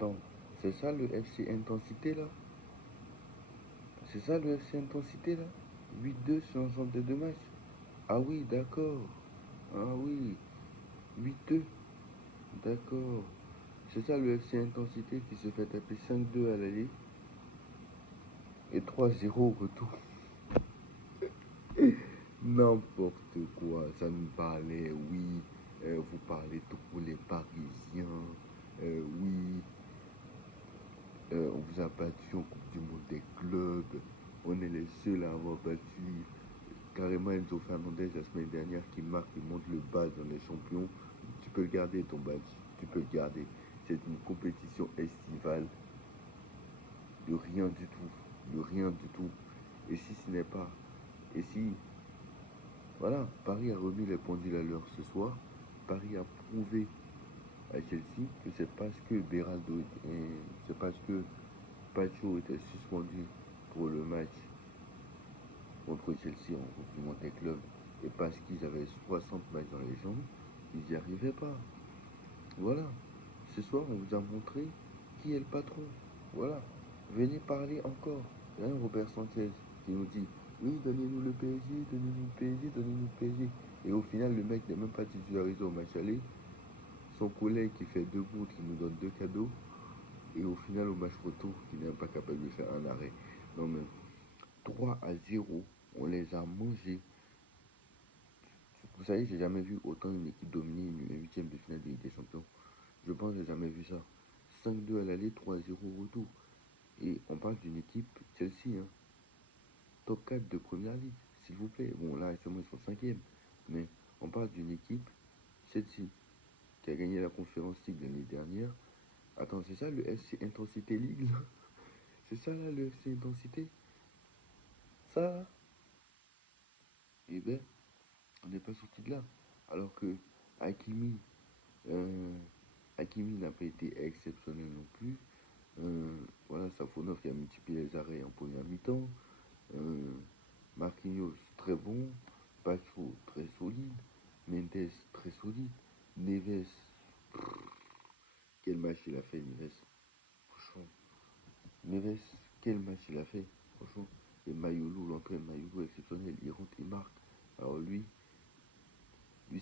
Attends, c'est ça le FC Intensité là? C'est ça le FC Intensité là? 8-2 sur l'ensemble des deux matchs? Ah oui, d'accord. Ah oui, 8-2. D'accord. C'est ça le FC Intensité qui se fait taper 5-2 à l'aller et 3-0 au retour. N'importe quoi. Ça nous parlait, oui. Vous parlez trop les Parisiens. Oui, on vous a battu en Coupe du Monde des clubs. On est les seuls à avoir battu carrément Enzo Fernandez la semaine dernière qui marque et monte le badge dans les champions. Tu peux le garder ton badge. Tu peux le garder. C'est une compétition estivale de rien du tout. De rien du tout. Et si ce n'est pas. Et si. Voilà, Paris a remis les pendules à l'heure ce soir. Paris a prouvé à Chelsea que c'est parce que Beraldo et c'est parce que Pacho était suspendu pour le match contre Chelsea en Coupe du Monde des clubs et parce qu'ils avaient 60 matchs dans les jambes, ils n'y arrivaient pas. Voilà. Ce soir, on vous a montré qui est le patron. Voilà. Venez parler encore. Hein, Robert Sanchez qui nous dit oui, donnez-nous le PSG, donnez-nous le PSG, donnez-nous le PSG. Et au final, le mec n'est même pas titularisé au match aller. Son collègue qui fait deux bouts, qui nous donne deux cadeaux. Et au final, au match retour, qui n'est même pas capable de faire un arrêt. Non, mais 3-0, on les a mangés. Vous savez, j'ai jamais vu autant une équipe dominer une huitième de finale de Ligue des Champions. Je pense que j'ai jamais vu ça. 5-2 à l'aller, 3-0 au retour. Et on parle d'une équipe, Chelsea, hein, top 4 de première ligue, s'il vous plaît. Bon, là, actuellement, ils sont cinquième. Mais on parle d'une équipe, Chelsea, qui a gagné la conférence League l'année dernière. Attends, c'est ça le FC Intensité League, là? C'est ça, là, le FC Intensité? Ça, là? Eh ben, on n'est pas sorti de là. Alors que Hakimi, euh, Hakimi n'a pas été exceptionnel non plus. Voilà, Safonov qui a multiplié les arrêts en première mi-temps. Euh, Marquinhos très bon. Pacho très solide. Mendes très solide. Neves, quel match il a fait, Neves. Franchement, Neves, quel match il a fait. Franchement. Et Mayoulou, l'entrée de Mayoulou exceptionnel. Il rentre, il marque. Alors lui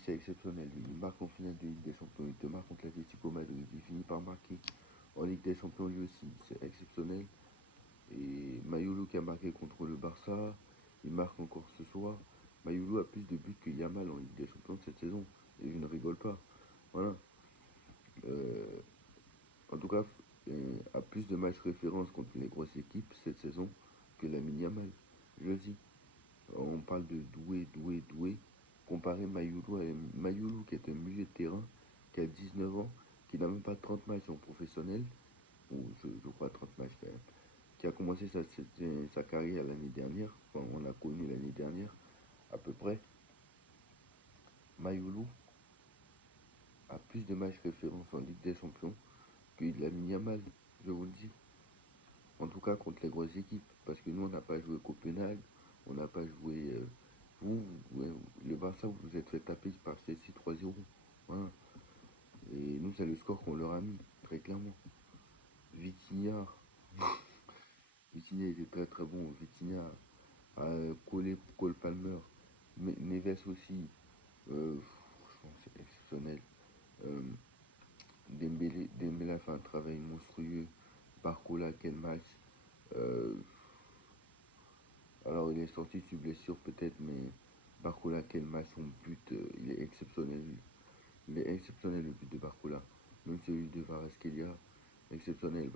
c'est exceptionnel. Il marque en finale de Ligue des Champions. Il te marque contre l'Atlético Madrid. Il finit par marquer en Ligue des Champions lui aussi. C'est exceptionnel. Et Mayoulou qui a marqué contre le Barça, il marque encore ce soir. Mayoulou a plus de buts que Yamal en Ligue des Champions cette saison. Et je ne rigole pas. Voilà. Euh, En tout cas, a plus de matchs références contre les grosses équipes cette saison que Lamine Yamal. Je le dis. On parle de doué, doué, doué. Comparer Mayoulou qui est un milieu de terrain, qui a 19 ans, qui n'a même pas 30 matchs en professionnel, ou je crois 30 matchs quand même, qui a commencé sa carrière l'année dernière, enfin on l'a connu l'année dernière à peu près. Mayoulou a plus de matchs références en Ligue des Champions que Lamine Yamal, je vous le dis. En tout cas contre les grosses équipes, parce que nous on n'a pas joué Copenhague, on n'a pas joué... le Barça, vous vous êtes fait taper par Chelsea 3-0. Voilà. Et nous c'est le score qu'on leur a mis, très clairement. Vitinha, Vitinha était très très bon. Vitinha a collé Cole Palmer. Neves aussi, franchement, c'est exceptionnel. Euh, Dembélé a fait un travail monstrueux. Barcola, quel match. Euh, alors, il est sorti sur blessure peut-être, mais Barcola, quel match, son but, il est exceptionnel. Il est exceptionnel le but de Barcola. Même celui de Varaskelia, exceptionnel.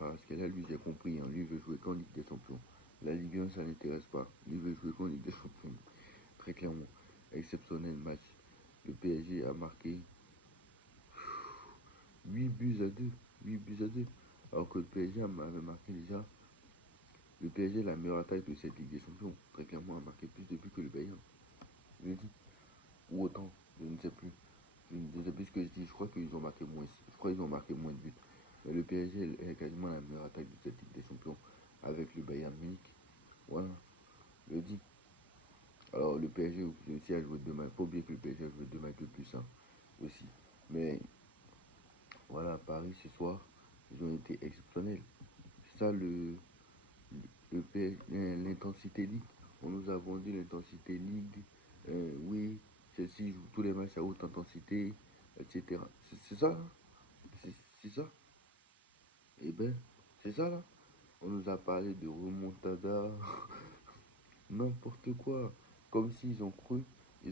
Varaskelia, lui, j'ai compris, hein, lui, il veut jouer qu'en Ligue des Champions. La Ligue 1, ça n'intéresse pas. Lui, veut jouer qu'en Ligue des Champions. Très clairement. Exceptionnel match. Le PSG a marqué 8 buts à 2. 8 buts à 2. Alors que le PSG avait marqué déjà. Le PSG est la meilleure attaque de cette Ligue des Champions. Très clairement, a marqué plus de buts que le Bayern. Je dis. Ou autant. Je ne sais plus. Je ne sais plus ce que je dis. Je crois qu'ils ont marqué moins. Je crois qu'ils ont marqué moins de buts. Mais le PSG est quasiment la meilleure attaque de cette Ligue des Champions. Avec le Bayern Munich. Voilà. Je dis. Alors le PSG aussi a joué deux matchs. Faut pas oublier que le PSG a joué deux matchs de plus. Hein, aussi. Mais voilà, Paris ce soir. Ils ont été exceptionnels. C'est ça l'intensité League. On nous a vendu l'intensité League. Oui, celle-ci joue tous les matchs à haute intensité, etc. C'est ça, là. C'est ça. Eh ben, c'est ça, là. On nous a parlé de remontada, n'importe quoi. Comme s'ils ont cru que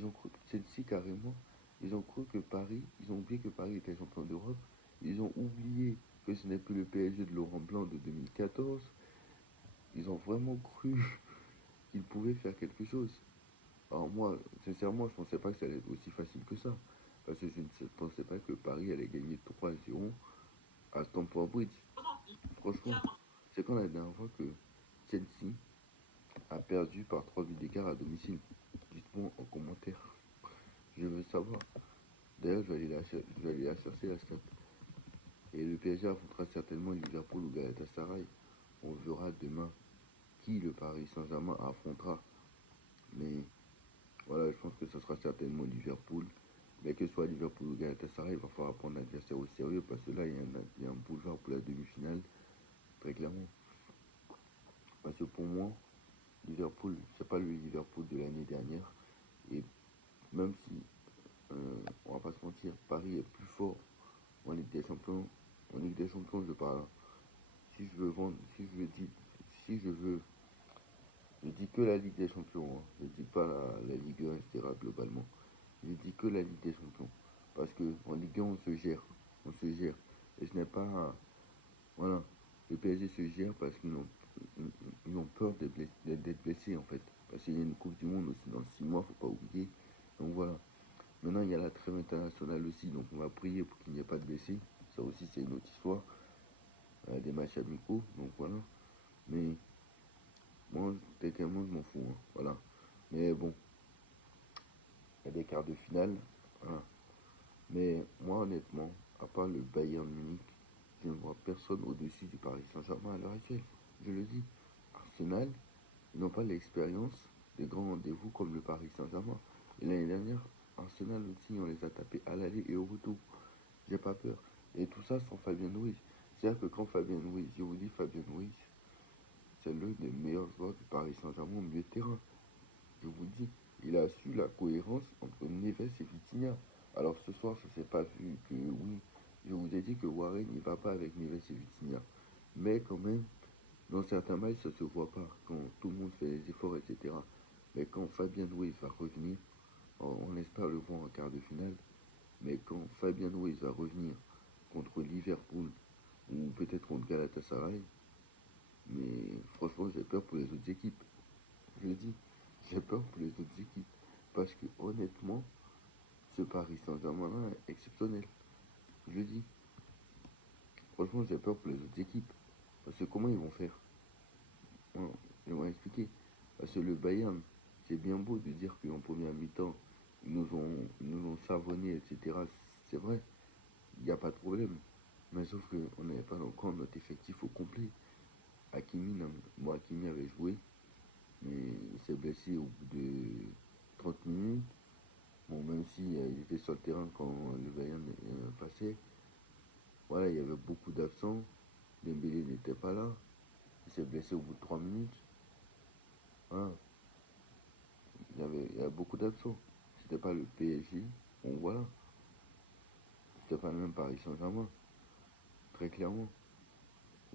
Chelsea carrément, ils ont cru que Paris, ils ont oublié que Paris était champion d'Europe. Ils ont oublié que ce n'est plus le PSG de Laurent Blanc de 2014. Ils ont vraiment cru qu'ils pouvaient faire quelque chose. Alors moi, sincèrement, je pensais pas que ça allait être aussi facile que ça. Parce que je ne pensais pas que Paris allait gagner 3-0 à Stamford Bridge. Franchement, c'est quand la dernière fois que Chelsea a perdu par 3 buts d'écart à domicile? Dites-moi en commentaire. Je veux savoir. D'ailleurs, je vais aller la chercher la stat. Et le PSG affrontera certainement Liverpool ou Galatasaray. On verra demain qui le Paris Saint-Germain affrontera. Mais voilà, je pense que ce sera certainement Liverpool. Mais que ce soit Liverpool ou Galatasaray, il va falloir prendre l'adversaire au sérieux parce que là, il y a un boulevard pour la demi-finale, très clairement. Parce que pour moi, Liverpool, c'est pas le Liverpool de l'année dernière. Et même si, on va pas se mentir, Paris est plus fort en Ligue des Champions. En Ligue des Champions, je parle. Si je veux vendre, si je veux, je dis que la Ligue des Champions. Hein. Je dis pas la Ligue 1, etc. globalement. Je dis que la Ligue des Champions. Parce que en Ligue 1, on se gère. On se gère. Et ce n'est pas. Voilà. Le PSG se gère parce ils ont peur d'être blessés, en fait. Parce qu'il y a une Coupe du Monde aussi dans 6 mois, faut pas oublier. Donc voilà. Maintenant, il y a la trêve internationale aussi. Donc on va prier pour qu'il n'y ait pas de blessés. Ça aussi, c'est une autre histoire. Des matchs amicaux. Donc voilà. Mais moi, techniquement, je m'en fous. Hein. Voilà. Mais bon, il y a des quarts de finale. Voilà. Mais moi, honnêtement, à part le Bayern Munich, je ne vois personne au-dessus du Paris Saint-Germain à l'heure actuelle. Je le dis. Arsenal, ils n'ont pas l'expérience des grands rendez-vous comme le Paris Saint-Germain. Et l'année dernière, Arsenal aussi, on les a tapés à l'aller et au retour. J'ai pas peur. Et tout ça sans Fabien Ruiz. C'est-à-dire que quand Fabien Ruiz, je vous dis Fabien Ruiz, c'est l'un des meilleurs joueurs du Paris Saint-Germain au milieu de terrain. Je vous dis, il a su la cohérence entre Neves et Vitinha. Alors ce soir, ça s'est pas vu que oui, je vous ai dit que Warren il va pas avec Neves et Vitinha. Mais quand même, dans certains matchs, ça se voit pas. Quand tout le monde fait les efforts, etc. Mais quand Fabien Ruiz va revenir, on espère le voir en quart de finale. Mais quand Fabien Ruiz va revenir contre Liverpool ou peut-être contre Galatasaray, mais franchement, j'ai peur pour les autres équipes. Je le dis, j'ai peur pour les autres équipes. Parce que honnêtement, ce Paris Saint-Germain est exceptionnel. Je le dis. Franchement, j'ai peur pour les autres équipes. Parce que comment ils vont faire? Bon, je vais expliquer. Parce que le Bayern, c'est bien beau de dire qu'en première mi-temps, ils nous ont savonné, etc. C'est vrai, il n'y a pas de problème. Mais sauf qu'on n'avait pas encore notre effectif au complet. Hakimi, bon, Hakimi avait joué, mais il s'est blessé au bout de 30 minutes. Bon, même si il était sur le terrain quand le Bayern passait, voilà, il y avait beaucoup d'absents. Dembélé n'était pas là. Il s'est blessé au bout de 3 minutes. Voilà. Il y avait beaucoup d'absents. C'était pas le PSG. Bon, voilà. C'était pas le même Paris Saint-Germain. Très clairement.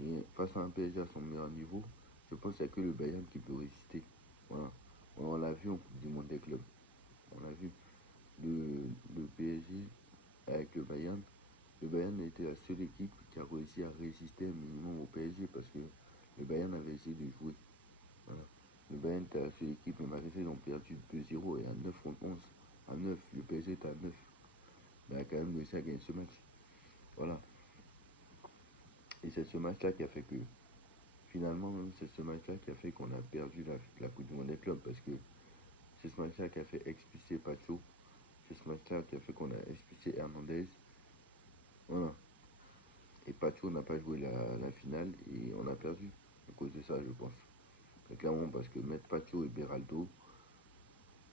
Et face à un PSG à son meilleur niveau, je pense qu'il n'y a que le Bayern qui peut résister. Voilà. On l'a vu en Coupe du Monde des clubs. On l'a vu. Le PSG avec le Bayern. Le Bayern a été la seule équipe qui a réussi à résister un minimum au PSG parce que le Bayern avait essayé de jouer. Voilà. Le Bayern était la seule équipe, mais malgré ça, ils ont perdu 2-0 et à 9 contre 11. À 9, le PSG est à 9. Mais il a quand même réussi à gagner ce match. Voilà. Et c'est ce match-là qui a fait que, finalement, même c'est ce match-là qui a fait qu'on a perdu la Coupe du Monde des clubs parce que c'est ce match-là qui a fait expulser Pacho. C'est ce match-là qui a fait qu'on a expulsé Hernandez. Voilà. Et Pacho n'a pas joué la finale et on a perdu à cause de ça, je pense. Mais clairement, parce que mettre Pacho et Beraldo,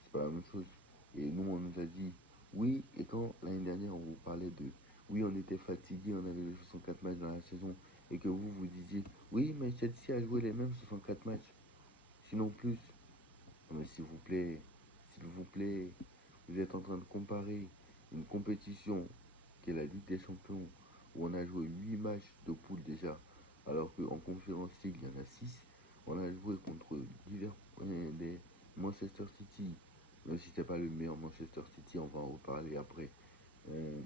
c'est pas la même chose. Et nous, on nous a dit, oui, et quand l'année dernière, on vous parlait de oui, on était fatigué, on avait joué 64 matchs dans la saison, et que vous disiez, oui, mais Chelsea a joué les mêmes 64 matchs, sinon plus. Non, mais s'il vous plaît, vous êtes en train de comparer une compétition qui est la Ligue des Champions, où on a joué 8 matchs de poule déjà, alors qu'en Conférence League, il y en a 6. On a joué contre des Manchester City, même si c'était pas le meilleur Manchester City, on va en reparler après. Euh,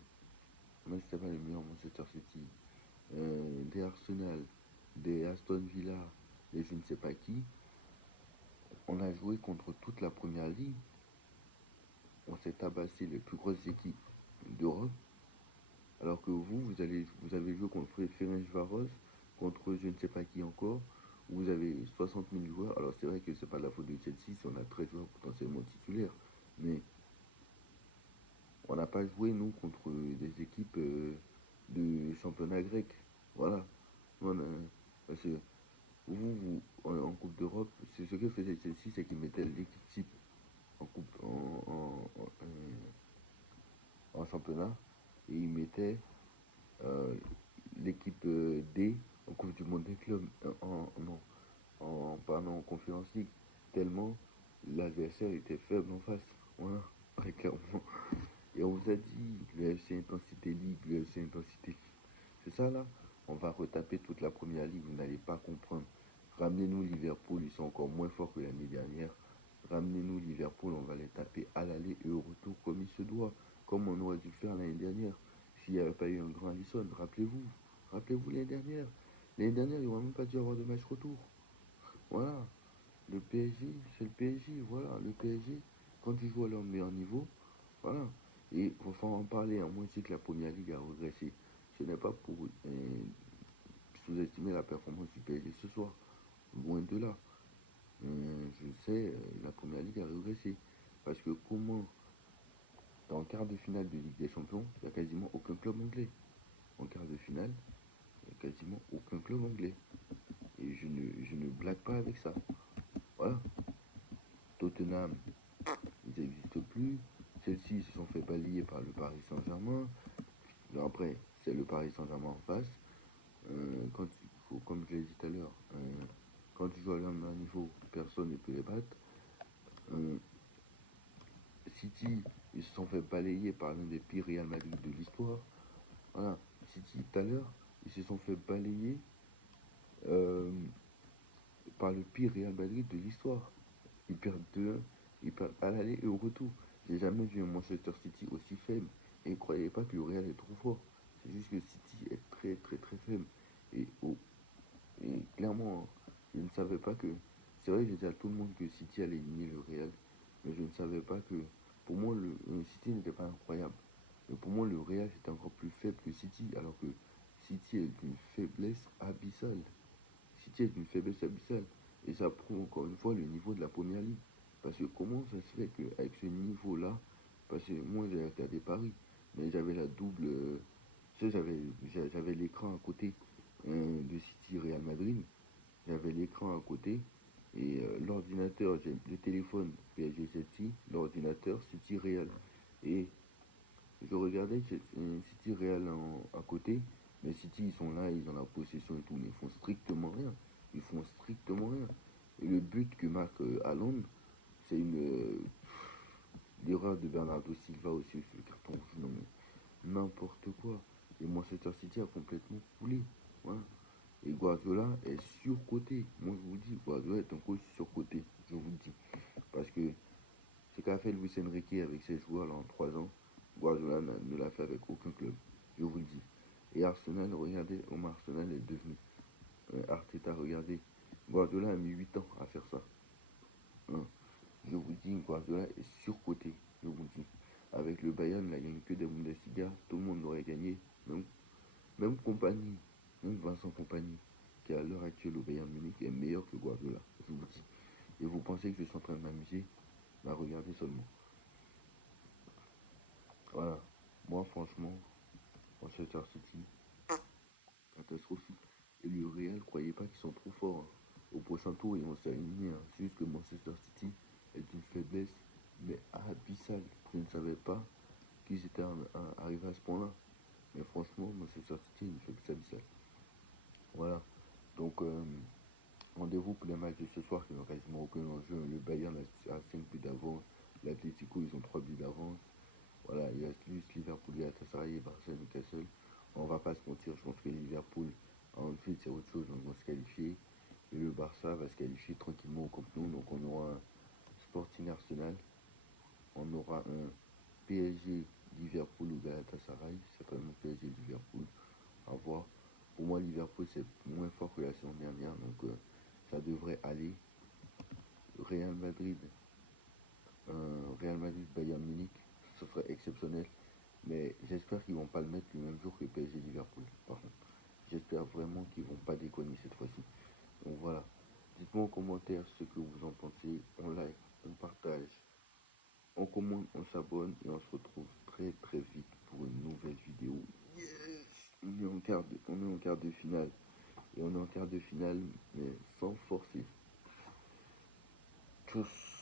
Même si c'était pas le meilleur Manchester City, des Arsenal, des Aston Villa, des je ne sais pas qui. On a joué contre toute la première ligue. On s'est tabassé les plus grosses équipes d'Europe. Alors que vous avez joué contre Ferencváros, contre je ne sais pas qui encore. Vous avez 60 000 joueurs. Alors c'est vrai que c'est pas de la faute de Chelsea si on a 13 joueurs potentiellement titulaires. Mais on n'a pas joué, nous, contre des équipes de championnat grec. Voilà. Parce que en Coupe d'Europe, c'est ce que faisait Chelsea, c'est qu'ils mettaient l'équipe type en, coupe, en championnat et ils mettaient euh, l'équipe D en Coupe du Monde des clubs, non, pardon, en Conférence League, tellement l'adversaire était faible en face. Voilà, très clairement. Et on vous a dit, le FC Intensité League, le FC Intensité. C'est ça là. On va retaper toute la première ligue, vous n'allez pas comprendre. Ramenez-nous Liverpool, ils sont encore moins forts que l'année dernière. Ramenez-nous Liverpool, on va les taper à l'aller et au retour comme il se doit, comme on aurait dû faire l'année dernière. S'il n'y avait pas eu un grand Alisson, rappelez-vous l'année dernière. L'année dernière, il n'y aurait même pas dû avoir de match retour. Voilà. Le PSG, c'est le PSG, voilà. Le PSG, quand ils jouent à leur meilleur niveau, voilà. Et il faut en parler. Hein. Moi, je sais que la première ligue a régressé. Ce n'est pas pour sous-estimer la performance du PSG ce soir. Loin de là. Je sais, la première ligue a régressé. Parce que comment, dans le quart de finale de Ligue des Champions, il n'y a quasiment aucun club anglais. En quart de finale, il n'y a quasiment aucun club anglais. Et je ne blague pas avec ça. Voilà. Tottenham, ils n'existent plus. Celle-ci se sont fait balayer par le Paris Saint-Germain. Après, c'est le Paris Saint-Germain en face. Comme je l'ai dit tout à l'heure, quand tu joues à leur niveau, personne ne peut les battre. Euh, City, ils se sont fait balayer par l'un des pires Real Madrid de l'histoire. Voilà, City, tout à l'heure, ils se sont fait balayer euh, par le pire Real Madrid de l'histoire. Ils perdent 2-1, ils perdent à l'aller et au retour. J'ai jamais vu un Manchester City aussi faible. Et ne croyez pas que le Real est trop fort. C'est juste que City est très très très faible. Et, et clairement, je ne savais pas que. C'est vrai que j'ai dit à tout le monde que City allait éliminer le Real. Mais je ne savais pas que. Pour moi, le City n'était pas incroyable. Mais pour moi, le Real était encore plus faible que City. Alors que City est d'une faiblesse abyssale. City est d'une faiblesse abyssale. Et ça prouve encore une fois le niveau de la première ligue. Parce que comment ça se fait qu'avec ce niveau-là, parce que moi j'ai regardé Paris, mais j'avais la double. Tu sais, j'avais l'écran à côté de City Real Madrid. J'avais l'écran à côté. Et l'ordinateur, j'ai le téléphone PSG City, l'ordinateur City Real. Et je regardais City Real à côté, mais City ils sont là, ils ont la possession et tout, mais ils font strictement rien. Ils font strictement rien. Et le but que marque Haaland, c'est une l'erreur de Bernardo Silva aussi, il fait le carton rouge, non mais n'importe quoi. Et Manchester City a complètement coulé. Voilà. Et Guardiola est surcoté. Moi je vous dis, Guardiola est un coach surcoté, je vous le dis. Parce que ce qu'a fait Luis Enrique avec ses joueurs là en 3 ans, Guardiola ne l'a fait avec aucun club, je vous le dis. Et Arsenal, regardez comment Arsenal est devenu. Arteta, regardez. Guardiola a mis 8 ans à faire ça. Hein. Je vous dis, Guardiola est surcoté, je vous le dis. Avec le Bayern, il n'a gagné que des Bundesliga, tout le monde l'aurait gagné. Même, même Compagnie, même Vincent Compagnie, qui est à l'heure actuelle au Bayern Munich, est meilleur que Guardiola, je vous le dis. Et vous pensez que je suis en train de m'amuser? Bah regardez seulement. Voilà. Moi, franchement, Manchester City, catastrophique. Et le Real, croyez pas qu'ils sont trop forts. Hein. Au prochain tour, ils vont s'aligner. Hein. C'est juste que Manchester City est d'une faiblesse, mais abyssale. Je ne savais pas qu'ils étaient arrivés à ce point-là. Mais franchement, Manchester City, il fait que ça du sale. Voilà. Donc, rendez-vous pour les matchs de ce soir qui n'ont quasiment aucun enjeu. Le Bayern a 5 buts d'avance. L'Atlético, ils ont 3 buts d'avance. Voilà, il reste juste Liverpool, Galatasaray et Barça, Newcastle. On va pas se mentir, je pense que Liverpool, ensuite c'est autre chose, on va se qualifier. Et le Barça va se qualifier tranquillement au Camp Nou. Donc on aura un Sporting Arsenal, on aura un PSG Liverpool ou Galatasaray, certainement PSG Liverpool, à voir. Pour moi, Liverpool c'est moins fort que la saison dernière, donc ça devrait aller. Real Madrid, Real Madrid Bayern Munich, ce serait exceptionnel. Mais j'espère qu'ils vont pas le mettre le même jour que PSG Liverpool, par contre. J'espère vraiment qu'ils vont pas déconner cette fois-ci. Donc voilà. Dites-moi en commentaire ce que vous en pensez. On like, on partage, on commente, on s'abonne et on se retrouve très très vite pour une nouvelle vidéo. Yes, on est en quart de finale. Et on est en quart de finale, mais sans forcer. Tchuss.